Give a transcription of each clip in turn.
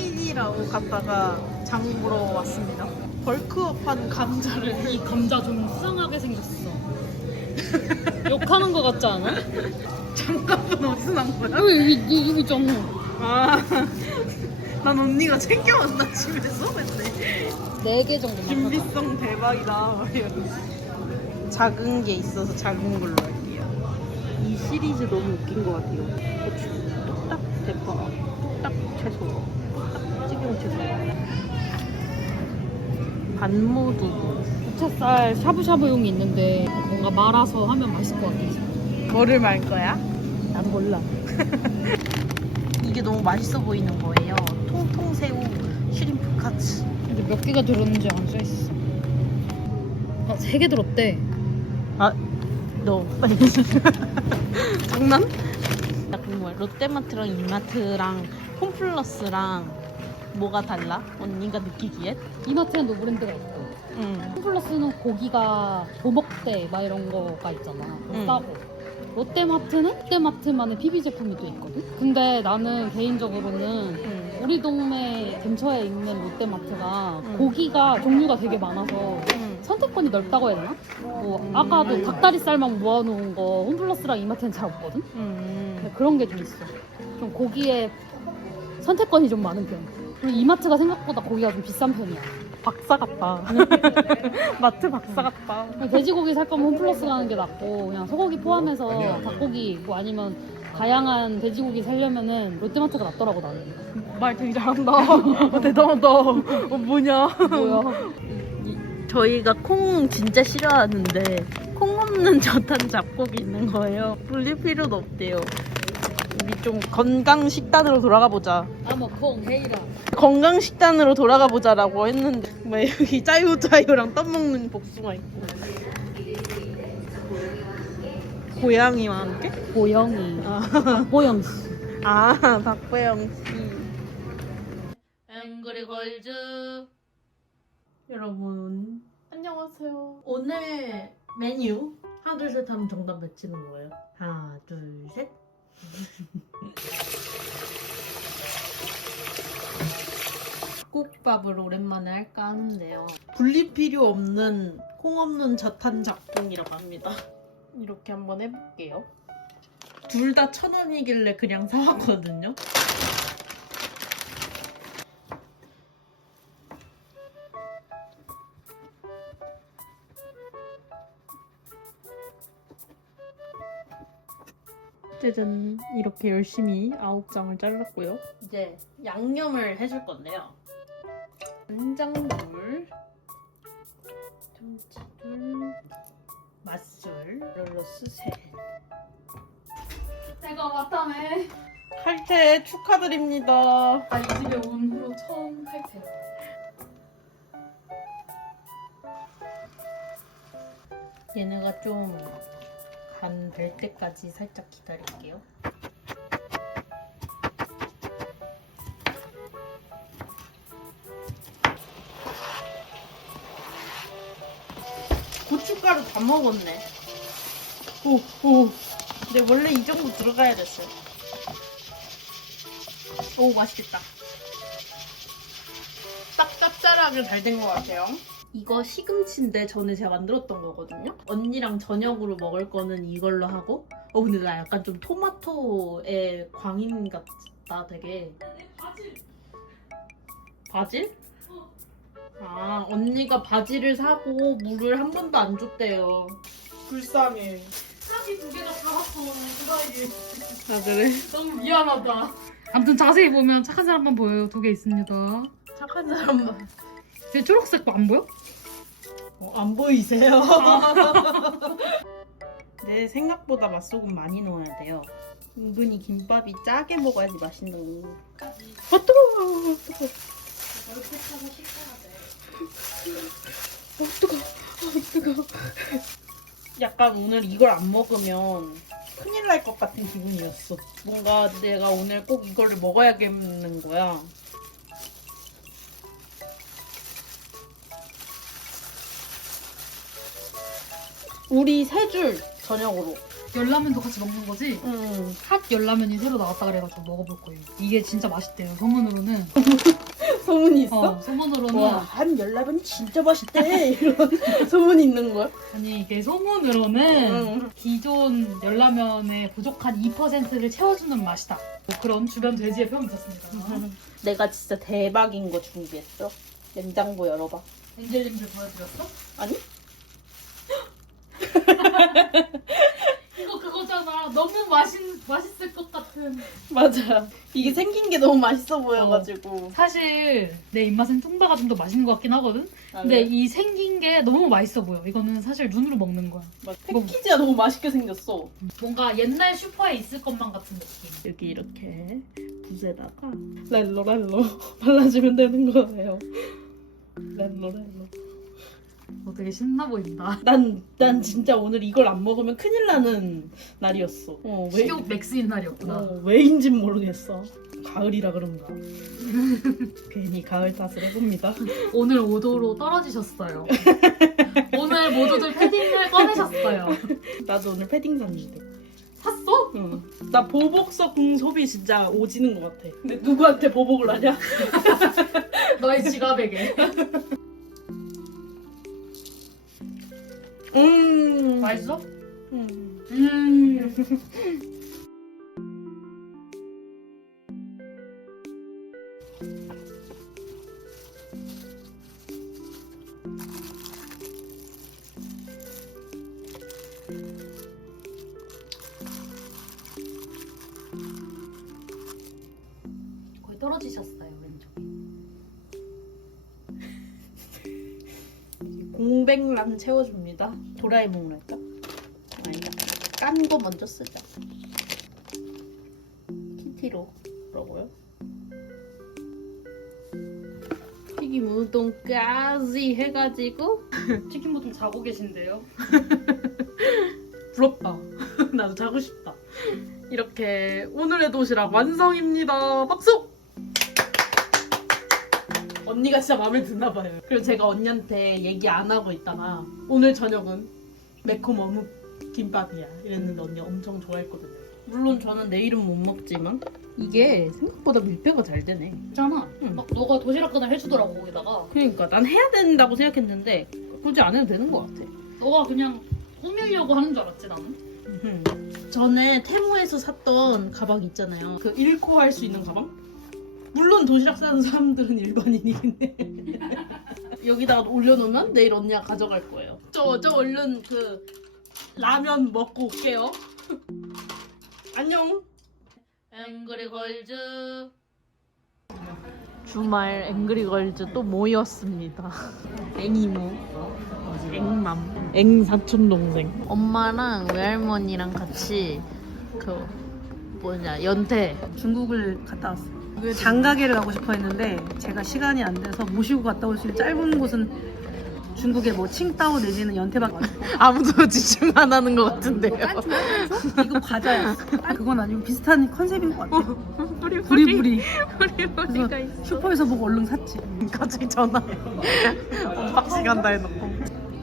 사이디라고 갔다가 장 보러 왔습니다. 벌크업한 감자를 이 감자 좀 수상하게 생겼어. 욕하는 거 같지 않아? 장갑은 어디서 난 거야? 여기 여기 여기 여기 있잖아. 아, 난 언니가 챙겨왔나 집에서 근데 네 개 정도. 준비성 대박이다. 작은 게 있어서 작은 걸로 할게요. 이 시리즈 너무 웃긴 것 같아요. 고추, 뚝딱 대파, 뚝딱 채소. 반모두부. 부채살 샤브샤브용이 있는데 뭔가 말아서 하면 맛있을 것 같아. 뭐를 말 거야? 난 몰라. 이게 너무 맛있어 보이는 거예요. 통통새우 슈림프 카츠. 근데 몇 개가 들었는지 안 써 있어. 아, 세 개 들었대. 아, 너 빨리 장난? 롯데마트랑 이마트랑 홈플러스랑 뭐가 달라? 언니가 느끼기에? 이마트엔 노브랜드가 있고 응. 홈플러스는 고기가 도먹대 막 이런 거가 있잖아. 응. 싸고. 롯데마트는 롯데마트만의 PB 제품이 또 있거든. 근데 나는 개인적으로는 응. 우리 동네 근처에 있는 롯데마트가 응. 고기가 종류가 되게 많아서 응. 선택권이 넓다고 해야 되나? 뭐 음. 아까도 닭다리살만 모아놓은 거 홈플러스랑 이마트는 잘 없거든? 응. 근데 그런 게 좀 있어. 좀 고기에 선택권이 좀 많은 편. 그리고 이마트가 생각보다 고기가 좀 비싼 편이야. 박사 같다. 마트 박사 같다. 그냥 돼지고기 살 거면 홈플러스 가는 게 낫고 그냥 소고기 포함해서 닭고기 뭐 아니면 다양한 돼지고기 살려면은 롯데마트가 낫더라고 나는. 말 되게 잘한다. 어, 대단하다. 어, 뭐냐. 뭐야? 저희가 콩 진짜 싫어하는데 콩 없는 저탄 잡곡이 있는 거예요. 불릴 필요도 없대요. 우리 좀 건강 식단으로 돌아가 보자. 아뭐콩 헤이라. 건강 식단으로 돌아가 보자라고 했는데 왜 여기 짜요짜요랑 떠먹는 복숭아 있고 고양이와 함께? 보영이. 아, 보영 씨. 아 박보영 씨. 앵그리 걸즈 여러분 안녕하세요. 오늘 메뉴 하나 둘 셋 하면 정답 외치는 거예요. 하나 둘 셋. 국밥을 오랜만에 할까 하는데요. 불릴 필요 없는 콩 없는 저탄 작품이라고 합니다. 이렇게 한번 해볼게요. 둘 다 천 원이길래 그냥 사왔거든요. 짜잔 이렇게 열심히 아홉 장을 잘랐고요. 이제 양념을 해줄 건데요. 간장물, 참치둘, 맛술, 롤러스 세. 내가 왔다며. 칼퇴 축하드립니다. 아이 집에 온 후로 처음 칼퇴. 얘네가 좀 간 될 때까지 살짝 기다릴게요. 고춧가루 다 먹었네. 오, 오. 근데 원래 이 정도 들어가야 됐어요. 오, 맛있겠다. 딱 짭짤하게 잘 된 것 같아요. 이거 시금치인데 전에 제가 만들었던 거거든요. 언니랑 저녁으로 먹을 거는 이걸로 하고. 어 근데 나 약간 좀 토마토의 광인 같다 되게. 바질? 아 언니가 바질을 사고 물을 한 번도 안 줬대요. 불쌍해. 사기 두 개가 달았어. 누가이 아 그래? 너무 미안하다. 아무튼 자세히 보면 착한 사람만 보여요. 두 개 있습니다. 착한 사람만. 제 초록색 거안 보여? 어, 안 보이세요? 네, 생각보다 맛소금 많이 넣어야 돼요. 은근히 김밥이 짜게 먹어야지 맛있는 뜨거워! 뜨거워. 이렇게 타서 식혀야 돼. 어, 뜨거워. 어, 뜨거워. 약간 오늘 이걸 안 먹으면 큰일 날 것 같은 기분이었어. 뭔가 내가 오늘 꼭 이거를 먹어야겠는 거야. 우리 세 줄 저녁으로 열라면도 같이 먹는 거지? 음. 핫 열라면이 새로 나왔다 그래가지고 먹어볼 거예요. 이게 진짜 맛있대요. 소문으로는. 소문이 있어? 어, 소문으로는. 와, 한 열라면이 진짜 맛있대. 이런 소문이 있는 거야? 아니 이게 소문으로는 응. 기존 열라면의 부족한 2%를 채워주는 맛이다. 뭐 그런 주변 돼지의 평이 있었습니다. 내가 진짜 대박인 거 준비했어. 냉장고 열어봐. 엔젤님들 보여드렸어? 아니? 이거 그거잖아. 너무 맛있, 맛있을 것 같은. 맞아. 이게 생긴 게 너무 맛있어 보여가지고. 사실 내 입맛엔 뚱바가 좀 더 맛있는 것 같긴 하거든? 아, 근데 그래? 이 생긴 게 너무 맛있어 보여. 이거는 사실 눈으로 먹는 거야. 맞아. 패키지가 너무 맛있게 생겼어. 뭔가 옛날 슈퍼에 있을 것만 같은 느낌. 여기 이렇게 붓에다가 랄로 랄로 발라주면 되는 거예요. 랄로 랄로. 어, 되게 신나 보인다. 난, 난 진짜 오늘 이걸 안 먹으면 큰일 나는 날이었어. 어, 왜, 식욕 맥스인 날이었구나. 어, 왜인진 모르겠어. 가을이라 그런가. 괜히 가을 탓을 해봅니다. 오늘 5도로 떨어지셨어요. 오늘 모두들 패딩을 꺼내셨어요. 나도 오늘 패딩 샀는데. 샀어? 응. 나 보복석 소비 진짜 오지는 것 같아. 근데 누구한테 보복을 하냐? 너의 지갑에게. 음. 맛있어? 음. 음. 깐 거 먼저 쓰자. 키티로. 뭐라고요? 튀김 우동까지 해가지고 치킨 보통 자고 계신데요. 부럽다. 나도 자고 싶다. 이렇게 오늘의 도시락 완성입니다. 박수! 언니가 진짜 마음에 드나 봐요. 그리고 제가 언니한테 얘기 안 하고 있다가 오늘 저녁은 매콤 어묵 김밥이야. 이랬는데 언니가 엄청 좋아했거든요. 물론 저는 내일은 못 먹지만 이게 생각보다 밀폐가 잘 되네. 있잖아. 응. 막 너가 도시락 그날 해주더라고 거기다가. 그러니까 난 해야 된다고 생각했는데 굳이 안 해도 되는 것 같아. 너가 그냥 꾸미려고 하는 줄 알았지 나는. 음. 전에 테무에서 샀던 가방 있잖아요. 그 잃고 할 수 있는 가방? 물론 도시락 싸는 사람들은 일반인이긴 해. 여기다가 올려놓으면 내일 언니가 가져갈 거예요. 저, 저 얼른 그 라면 먹고 올게요. 안녕. 앵그리 걸즈. 주말 앵그리 걸즈 또 모였습니다. 앵이모. 앵맘. 앵 사촌 동생. 엄마랑 외할머니랑 같이 그 뭐냐 연태. 중국을 갔다 왔어요. 장가게를 가고 싶어 했는데 제가 시간이 안 돼서 모시고 갔다 올 수 있는 짧은 곳은 중국의 뭐 칭따오 내지는 연태밖에 아무도 지침 안 하는 것 같은데요. 이거 과자였어. 아, 그건 아니고 비슷한 컨셉인 것 같아. 뿌리 부리부리. 뿌리뿌리가 그래서 있어. 슈퍼에서 보고 얼른 샀지. 갑자기 전화. 언박싱 한다 해놓고.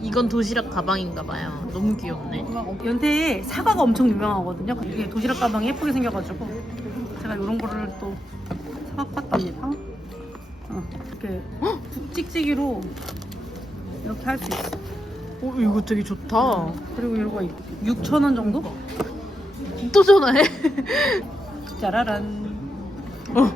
이건 도시락 가방인가 봐요. 너무 귀엽네. 연태에 사과가 엄청 유명하거든요. 이게 도시락 가방이 예쁘게 생겨가지고 제가 이런 거를 또 사갖고 왔답니다. 어, 이렇게 국 찍찍이로 이렇게 할 수 있어. 어 이거 되게 좋다. 그리고 이거 6천 원 정도? 또 전화해? 짜라란. 어.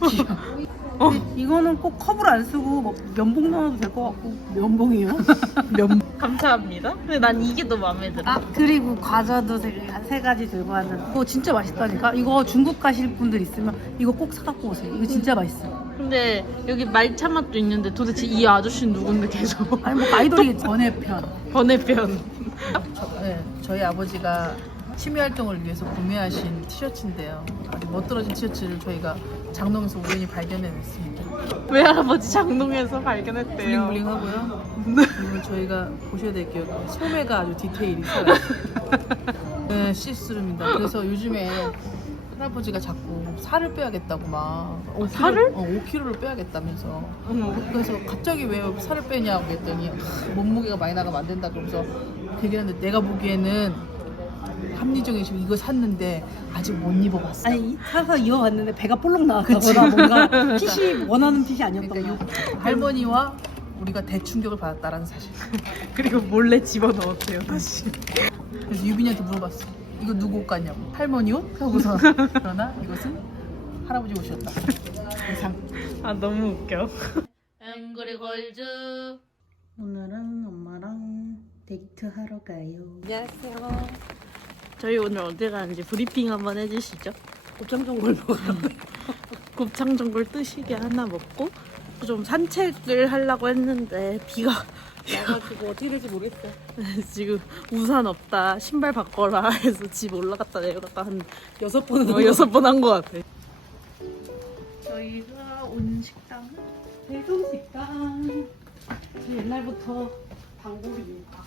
근데 이거는 꼭 컵을 안 쓰고 뭐 면봉 넣어도 될 것 같고 면봉이요? 면 감사합니다. 근데 난 이게 더 마음에 들어. 아 그리고 과자도 되게 한세 가지 들고 왔는데 이거 진짜 맛있다니까 이거 중국 가실 분들 있으면 이거 꼭 사갖고 오세요 이거 진짜 맛있어 근데 여기 말차 맛도 있는데 도대체 이 아저씨는 누군데 계속 아니 뭐 아이돌이 번외편 번외편. 네, 저희 아버지가 취미 활동을 위해서 구매하신 티셔츠인데요. 아주 멋들어진 티셔츠를 저희가 장롱에서 우연히 발견해냈습니다. 외할아버지 장롱에서 발견했대요. 블링블링하고요. 그리고 저희가 보셔야 될 게 소매가 아주 디테일이 있어요. 네, 시스루입니다. 그래서 요즘에 할아버지가 자꾸 살을 빼야겠다고 막 5kg, 살을? 어, 5kg를 빼야겠다면서 어머. 그래서 갑자기 왜 살을 빼냐고 했더니 하, 몸무게가 많이 나가면 안 된다 그러면서 얘기했는데 내가 보기에는 합리적인 지금 이거 샀는데 아직 못 입어봤어. 아니 사서 입어봤는데 배가 볼록 나왔다 보다 뭔가 핏이 원하는 핏이 아니었던 그러니까 거야 할머니와 우리가 대충격을 받았다라는 사실. 그리고 몰래 집어넣었대요 다시 그래서 유빈이한테 물어봤어. 이거 누구 옷 같냐고. 할머니 옷? 하고서. 그러나 이것은 할아버지 옷이었다. 이상. 아 너무 웃겨 앵그리 걸즈 오늘은 엄마랑 데이트 하러 가요 안녕하세요 저희 오늘 어디 가는지 브리핑 한번 해주시죠. 곱창 전골 먹어요 곱창 전골 뜨시게 하나 먹고 좀 산책을 하려고 했는데 비가 와가지고 어떻게 될지 모르겠어요. 지금 우산 없다 신발 바꿔라 해서 집 올라갔다 내려갔다 한 여섯 번은 어, 여섯 번 한 것 같아. 저희가 온 식당은 대성식당. 저 옛날부터 단골입니다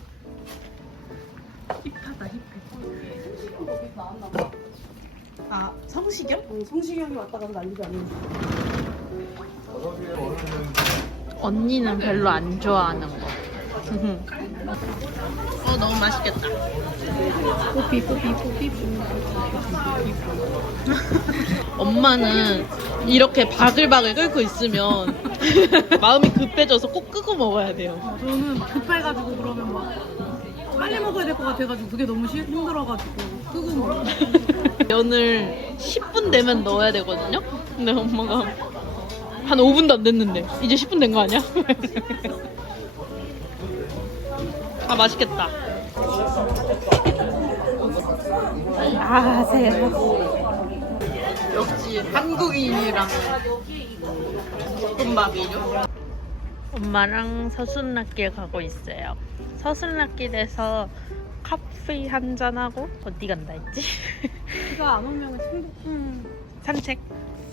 힙하다 힙해. 거기 나왔나 봐아 성시경? 응, 성시경이 왔다 가서 난리도 아닌데 언니는 별로 안 좋아하는 거. 어, 너무 맛있겠다. 뽀삐 뽀삐 뽀삐. 엄마는 이렇게 바글바글 끓고 있으면 마음이 급해져서 꼭 끄고 먹어야 돼요. 저는 급해가지고 그러면 막 빨리 먹어야 될 것 같아가지고 그게 너무 시- 힘들어가지고 끄고 먹어 면을 10분 되면 넣어야 되거든요. 근데 엄마가 한 5분도 안 됐는데 이제 10분 된 거 아니야? 아 맛있겠다. 아 세요 역시 한국인이랑 볶음밥이죠. 엄마랑 서순락길 가고 있어요. 서순락길에서 커피 한 잔하고 어디 간다 했지? 비가 안 오면 행복 음. 산책.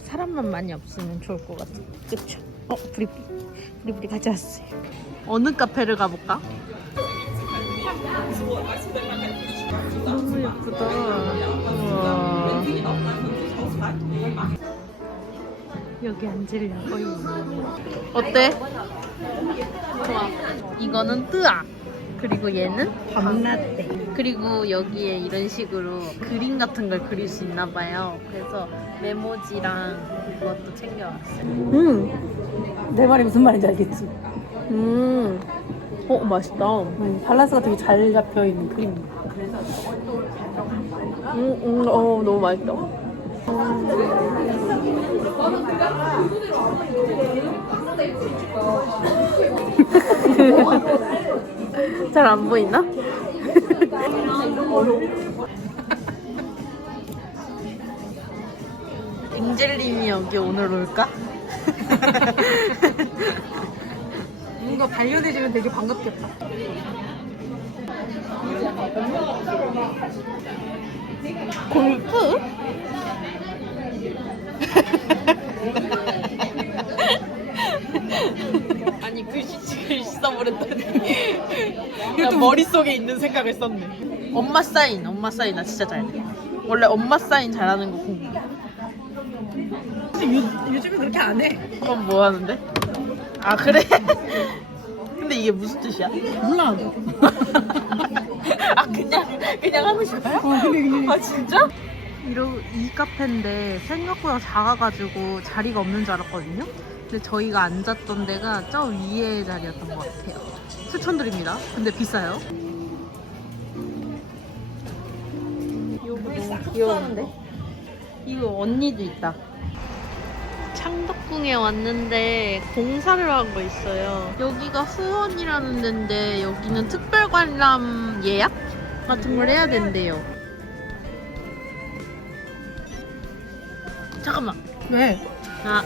사람만 많이 없으면 좋을 것 같아. 그쵸? 어, 브리브리. 브리브리 가져왔어요. 어느 카페를 가볼까? 너무 예쁘다. 우와. 여기 앉으려고. 어때? 좋아. 이거는 뜨아. 그리고 얘는 밤라떼 그리고 여기에 이런 식으로 그림 같은 걸 그릴 수 있나 봐요. 그래서 메모지랑 그것도 챙겨왔어요. 음내 말이 무슨 말인지 알겠지 음, 어 맛있다. 음, 밸런스가 되게 잘 잡혀 있는 크림입니다 음, 음, 어 너무 맛있다. 잘 안 보이나? 앵젤님이 여기 오늘 올까? 뭔가 발견해지면 되게 반갑겠다 골프? 아니 글씨 글씨 써버렸더니 그냥 머릿속에 있는 생각을 썼네 엄마 사인 엄마 사인 나 진짜 잘해 원래 엄마 사인 잘하는 거 공부 근데 요, 요즘에 그렇게 안해 그럼 뭐 하는데? 아 그래? 근데 이게 무슨 뜻이야? 몰라 아 그냥 그냥 하고 싶어요? 어 근데 그냥 아 진짜? 이러, 이 카페인데 생각보다 작아가지고 자리가 없는 줄 알았거든요. 근데 저희가 앉았던 데가 저 위에 자리였던 것 같아요. 추천드립니다. 근데 비싸요. 귀여운데? 이거 언니도 있다. 창덕궁에 왔는데 공사를 하고 있어요. 여기가 후원이라는 데인데 여기는 특별 관람 예약 같은 걸 해야 된대요. 잠깐만. 왜? 아,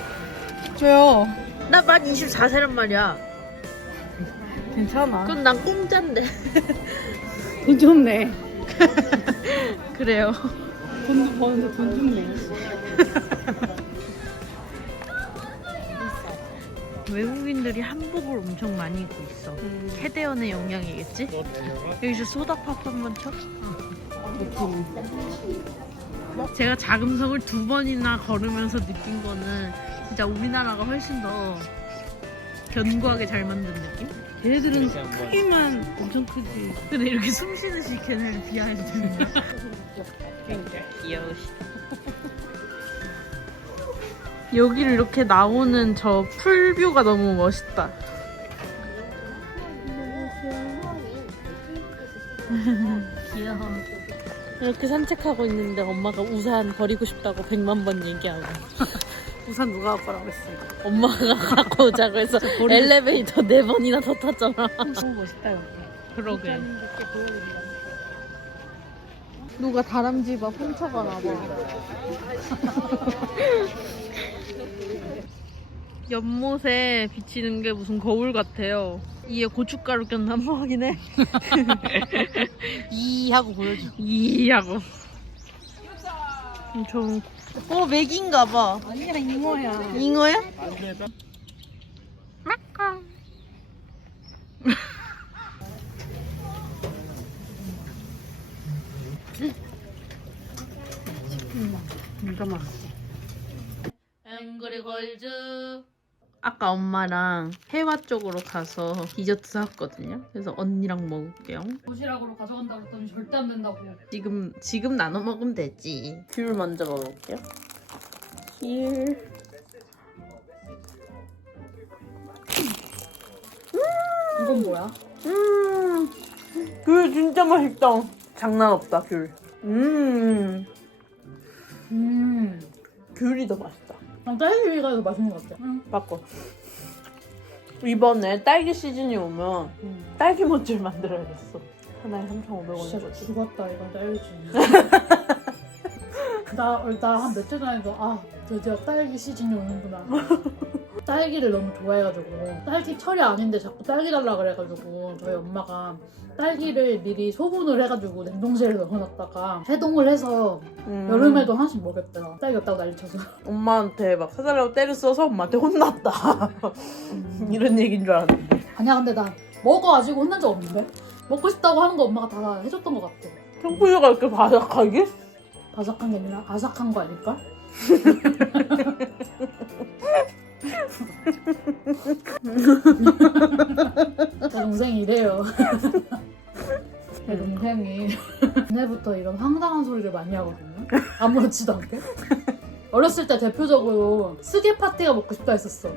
줘요 나 만 24세란 말이야. 괜찮아 그럼 난 공짜인데. 돈 좋네 그래요. 돈도 버는데 돈 좋네 외국인들이 한복을 엄청 많이 입고 있어. 캐대언의 영향이겠지? 여기서 소다팝 한 번 쳐? 제가 자금성을 두 번이나 걸으면서 느낀 거는 진짜 우리나라가 훨씬 더 견고하게 잘 만든 느낌? 걔네들은 크기만 엄청 크지. 근데 이렇게 숨 쉬는 시 걔네를 비하해도 되는 거야? 귀여우시. 여기를 이렇게 나오는 저 풀뷰가 너무 멋있다. 귀여워. 이렇게 산책하고 있는데 엄마가 우산 버리고 싶다고 백만 번 얘기하고 우산 누가 갖고 라고 했어. 엄마가 갖고 오자고 해서 엘리베이터 네 번이나 더 탔잖아. 너무 멋있다 여기. 그러게. 누가 다람쥐 밥 훔쳐가나 봐. 연못에 비치는 게 무슨 거울 같아요. 이에 고춧가루 꼈나 한번 확인해. 이 하고 보여줘. 이 하고. 좀. 어 맥인가 봐. 아니야 잉어야. 잉어야? 진짜 맛있어. 앵그리 걸즈. 아까 엄마랑 해화 쪽으로 가서 디저트 사왔거든요. 그래서 언니랑 먹을게요. 도시락으로 가져간다고 했더니 절대 안 된다고. 지금 지금 나눠 먹으면 되지. 귤 먼저 먹을게요. 귤. 이건 뭐야? 음, 귤 진짜 맛있다. 장난 없다 귤. 음, 음. 귤이 더 맛있다. 난 딸기가 더 맛있는 것 같아. 응. 바꿔. 이번에 딸기 시즌이 오면 딸기 모찌를 만들어야겠어. 하나에 3,500원이거든. 진짜 죽었다 이건 딸기 나나한 며칠 전에도 아 드디어 딸기 시즌이 오는구나. 딸기를 너무 좋아해가지고 딸기 철이 아닌데 자꾸 딸기 달라 그래가지고 저희 엄마가 딸기를 미리 소분을 해가지고 냉동실에 넣어놨다가 해동을 해서 음. 여름에도 하나씩 먹였더라. 딸기 없다고 난리쳐서. 엄마한테 막 사달라고 때를 써서 엄마한테 혼났다. 이런 얘기인 줄 알았는데. 아니야 근데 나 먹어가지고 혼난 적 없는데? 먹고 싶다고 하는 거 엄마가 다 해줬던 것 같아. 청포유가 이렇게 바삭하게? 바삭한 게 아니라 아삭한 거 아닐까? 제 동생이 이래요. 제 동생이 옛날부터 이런 황당한 소리를 많이 하거든요. 아무렇지도 않게. 어렸을 때 대표적으로 스게 파티가 먹고 싶다 했었어.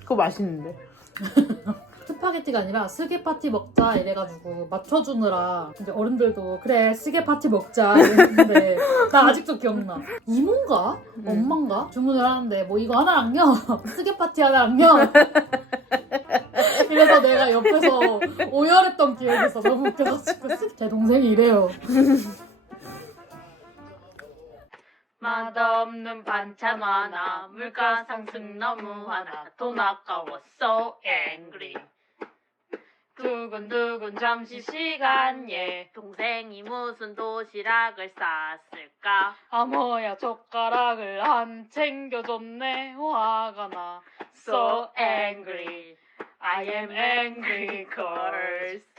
그거 맛있는데. 스파게티가 아니라 스게 파티 먹자 이래가지고 맞춰주느라 이제 어른들도 그래 스게 파티 먹자 이랬는데 나 아직도 기억나. 이모인가? 음. 엄마인가? 주문을 하는데 뭐 이거 하나랑요 스게 파티 하나랑요 이래서 내가 옆에서 오열했던 기억이 있어. 너무 웃겨가지고. 스- 제 동생이 이래요. 맛없는 반찬 하나 물가 상승 너무 하나 돈 아까워 so angry 두근두근 점심시간 예. 동생이 무슨 도시락을 쌌을까? 아 뭐야 젓가락을 안 챙겨줬네. 화가 나. So angry. I am angry girls